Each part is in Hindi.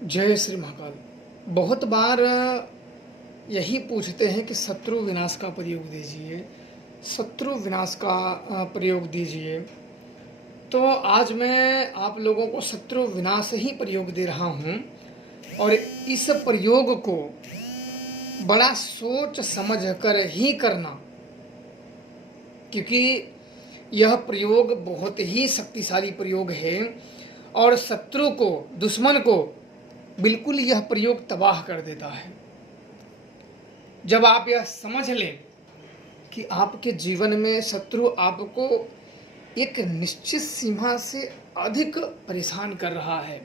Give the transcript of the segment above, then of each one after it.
जय श्री महाकाल। बहुत बार यही पूछते हैं कि शत्रु विनाश का प्रयोग दीजिए, शत्रु विनाश का प्रयोग दीजिए। तो आज मैं आप लोगों को शत्रु विनाश ही प्रयोग दे रहा हूँ और इस प्रयोग को बड़ा सोच समझ कर ही करना, क्योंकि यह प्रयोग बहुत ही शक्तिशाली प्रयोग है और शत्रु को, दुश्मन को बिल्कुल यह प्रयोग तबाह कर देता है। जब आप यह समझ लें कि आपके जीवन में शत्रु आपको एक निश्चित सीमा से अधिक परेशान कर रहा है,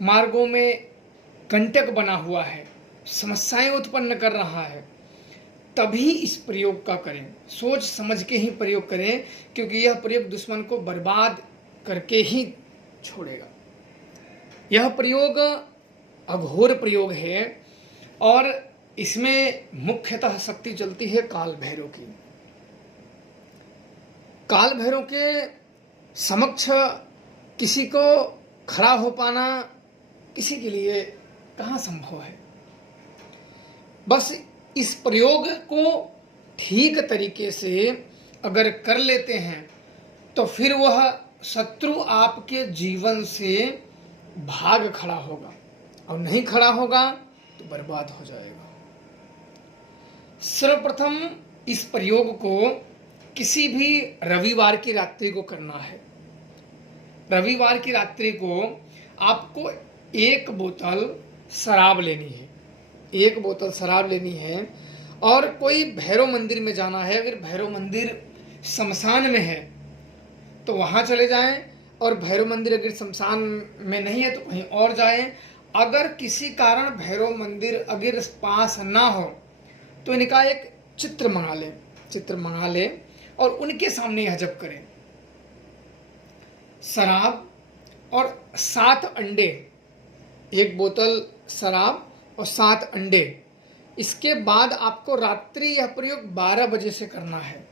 मार्गों में कंटक बना हुआ है, समस्याएं उत्पन्न कर रहा है, तभी इस प्रयोग का करें। सोच समझ के ही प्रयोग करें, क्योंकि यह प्रयोग दुश्मन को बर्बाद करके ही छोड़ेगा। यह प्रयोग अघोर प्रयोग है और इसमें मुख्यतः शक्ति चलती है काल भैरव की। काल भैरव के समक्ष किसी को खड़ा हो पाना किसी के लिए कहाँ संभव है। बस इस प्रयोग को ठीक तरीके से अगर कर लेते हैं तो फिर वह शत्रु आपके जीवन से भाग खड़ा होगा, और नहीं खड़ा होगा तो बर्बाद हो जाएगा। सर्वप्रथम इस प्रयोग को किसी भी रविवार की रात्रि को करना है। रविवार की रात्रि को आपको एक बोतल शराब लेनी है, एक बोतल शराब लेनी है और कोई भैरव मंदिर में जाना है। अगर भैरव मंदिर शमशान में है तो वहाँ चले जाएं, और भैरव मंदिर अगर शमशान में नहीं है तो कहीं और जाएं। अगर किसी कारण भैरव मंदिर अगर पास ना हो तो इनका एक चित्र मंगा लें और उनके सामने यह जप करें। शराब और 7 अंडे, एक बोतल शराब और 7 अंडे। इसके बाद आपको रात्रि यह प्रयोग 12 बजे से करना है।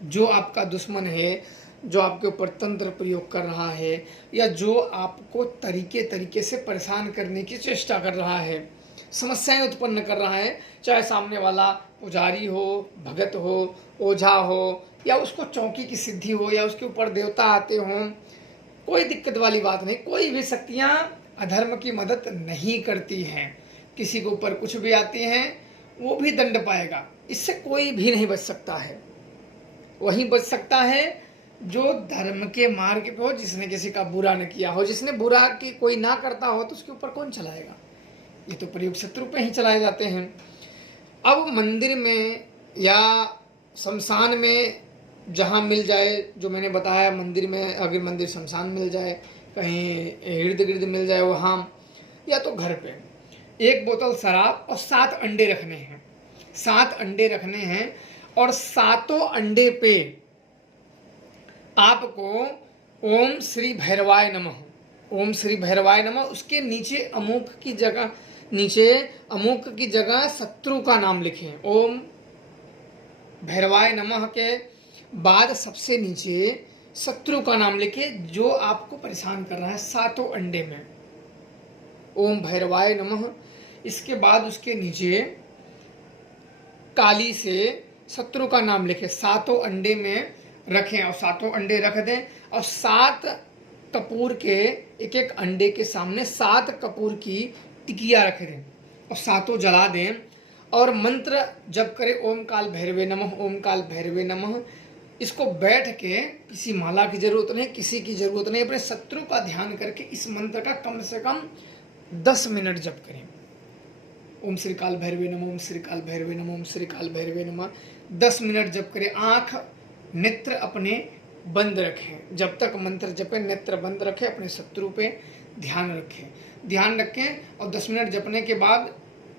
जो आपका दुश्मन है, जो आपके ऊपर तंत्र प्रयोग कर रहा है या जो आपको तरीके से परेशान करने की चेष्टा कर रहा है, समस्याएं उत्पन्न कर रहा है, चाहे सामने वाला पुजारी हो, भगत हो, ओझा हो, या उसको चौकी की सिद्धि हो, या उसके ऊपर देवता आते हों, कोई दिक्कत वाली बात नहीं। कोई भी शक्तियाँ अधर्म की मदद नहीं करती हैं। किसी के ऊपर कुछ भी आती हैं वो भी दंड पाएगा। इससे कोई भी नहीं बच सकता है। वही बच सकता है जो धर्म के मार्ग पे हो, जिसने किसी का बुरा न किया हो। जिसने बुरा की कोई ना करता हो तो उसके ऊपर कौन चलाएगा। ये तो प्रयोग शत्रु पे ही चलाए जाते हैं। अब मंदिर में या शमशान में जहाँ मिल जाए, जो मैंने बताया, मंदिर में अगर मंदिर शमशान मिल जाए, कहीं इर्द गिर्द मिल जाए वहाँ, या तो घर पे एक बोतल शराब और 7 अंडे रखने हैं। 7 अंडे रखने हैं और 7 अंडे पे आपको ओम श्री भैरवाय नमः, ओम श्री भैरवाय नमः, उसके नीचे अमुक की जगह, नीचे अमुक की जगह शत्रु का नाम लिखें। ओम भैरवाय नमः के बाद सबसे नीचे शत्रु का नाम लिखे जो आपको परेशान कर रहा है 7 अंडे में। ओम भैरवाय नमः। इसके बाद उसके नीचे काली से शत्रु का नाम लिखे, 7 अंडे में रखें और 7 अंडे रख दें। और 7 कपूर के, एक एक अंडे के सामने 7 कपूर की टिकिया रख दें और 7 जला दें और मंत्र जप करें, ओम काल भैरवे नमः, ओम काल भैरवे नमः। इसको बैठ के, किसी माला की जरूरत नहीं, किसी की जरूरत नहीं, अपने शत्रु का ध्यान करके इस मंत्र का कम से कम 10 मिनट जप करें। ओम श्री काल भैरवे नमः, ओम श्री काल भैरवे नमः, ओम श्री काल भैरवे नमः। 10 मिनट जप करें। आँख नेत्र अपने बंद रखें। जब तक मंत्र जपें नेत्र बंद रखें, अपने शत्रु पे ध्यान रखें और 10 मिनट जपने के बाद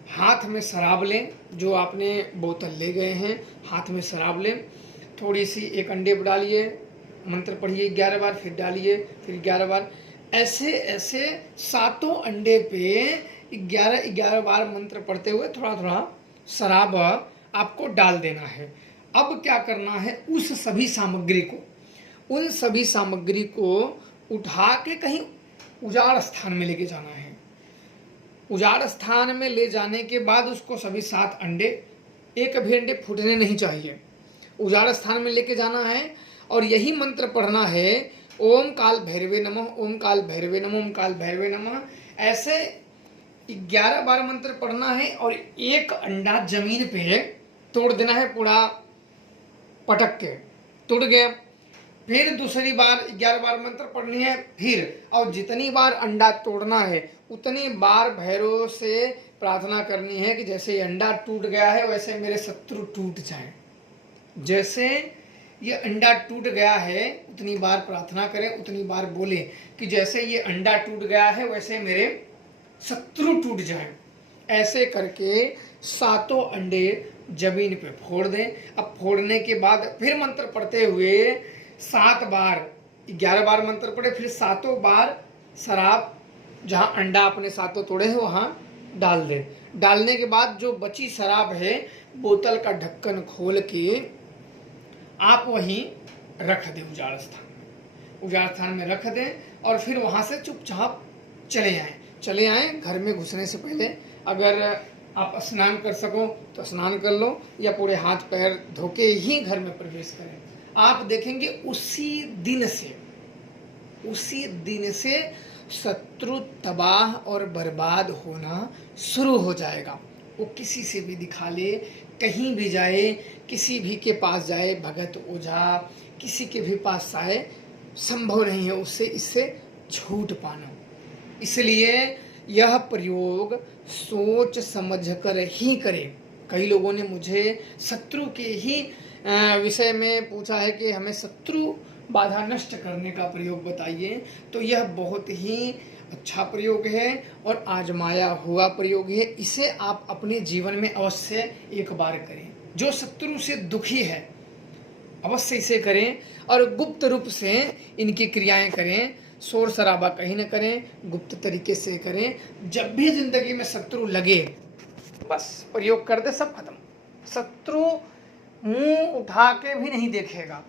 हाथ में शराब लें। जो आपने बोतल ले गए हैं, हाथ में शराब लें। थोड़ी सी एक अंडे पर डालिए, मंत्र पढ़िए 11 बार, फिर डालिए, फिर 11 बार। ऐसे 7 अंडे पे 11 बार मंत्र पढ़ते हुए थोड़ा थोड़ा शराब आपको डाल देना है। अब क्या करना है, उन सभी सामग्री को उठा के कहीं उजाड़ स्थान में लेके जाना है। उजाड़ स्थान में ले जाने के बाद उसको सभी 7 अंडे, एक भी अंडे फूटने नहीं चाहिए, उजाड़ स्थान में लेके जाना है और यही मंत्र पढ़ना है, ओम काल भैरवे नमः, ओम काल भैरवे नमः, ओम काल भैरवे नमः। ऐसे 11 बार मंत्र पढ़ना है और एक अंडा जमीन पे तोड़ देना है, पूरा पटक के टूट गया। फिर दूसरी बार 11 बार मंत्र पढ़नी है फिर, और जितनी बार अंडा तोड़ना है उतनी बार भैरव से प्रार्थना करनी है कि जैसे ये अंडा टूट गया है वैसे मेरे शत्रु टूट जाए। जैसे ये अंडा टूट गया है उतनी बार प्रार्थना करें, उतनी बार बोले कि जैसे ये अंडा टूट गया है वैसे मेरे शत्रु टूट जाए। ऐसे करके 7 अंडे जमीन पे फोड़ दें। अब फोड़ने के बाद फिर मंत्र पढ़ते हुए 7 बार, 11 बार मंत्र पढ़े, फिर 7 बार शराब जहाँ अंडा अपने 7 तोड़े हैं वहाँ डाल दें। डालने के बाद जो बची शराब है बोतल का ढक्कन खोल के आप वहीं रख दें उजाड़ स्थान में, उजाड़ स्थान में रख दें और फिर वहाँ से चुपचाप चले आएँ। घर में घुसने से पहले अगर आप स्नान कर सको तो स्नान कर लो या पूरे हाथ पैर धो के ही घर में प्रवेश करें। आप देखेंगे उसी दिन से शत्रु तबाह और बर्बाद होना शुरू हो जाएगा। वो किसी से भी दिखा ले, कहीं भी जाए, किसी भी के पास जाए, भगत ओझा किसी के भी पास जाए, संभव नहीं है उससे इससे छूट पाना। इसलिए यह प्रयोग सोच समझ कर ही करें। कई लोगों ने मुझे शत्रु के ही विषय में पूछा है कि हमें शत्रु बाधा नष्ट करने का प्रयोग बताइए, तो यह बहुत ही अच्छा प्रयोग है और आजमाया हुआ प्रयोग है। इसे आप अपने जीवन में अवश्य एक बार करें। जो शत्रु से दुखी है अवश्य इसे करें और गुप्त रूप से इनकी क्रियाएं करें, शोर शराबा कहीं न करें, गुप्त तरीके से करें। जब भी जिंदगी में शत्रु लगे बस प्रयोग कर दे, सब खत्म। शत्रु मुंह उठा के भी नहीं देखेगा,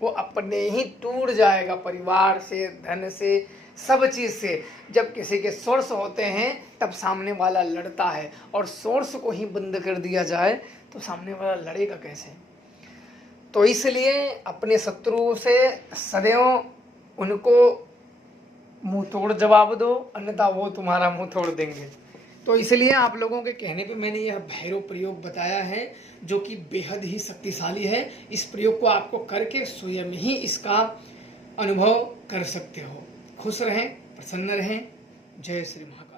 वो अपने ही टूट जाएगा, परिवार से, धन से, सब चीज़ से। जब किसी के सोर्स होते हैं तब सामने वाला लड़ता है, और सोर्स को ही बंद कर दिया जाए तो सामने वाला लड़ेगा कैसे। तो इसलिए अपने शत्रु से सदैव उनको मुंह तोड़ जवाब दो, अन्यथा वो तुम्हारा मुंह तोड़ देंगे। तो इसलिए आप लोगों के कहने पे मैंने यह भैरव प्रयोग बताया है जो कि बेहद ही शक्तिशाली है। इस प्रयोग को आपको करके स्वयं ही इसका अनुभव कर सकते हो। खुश रहें, प्रसन्न रहें। जय श्री महाकाल।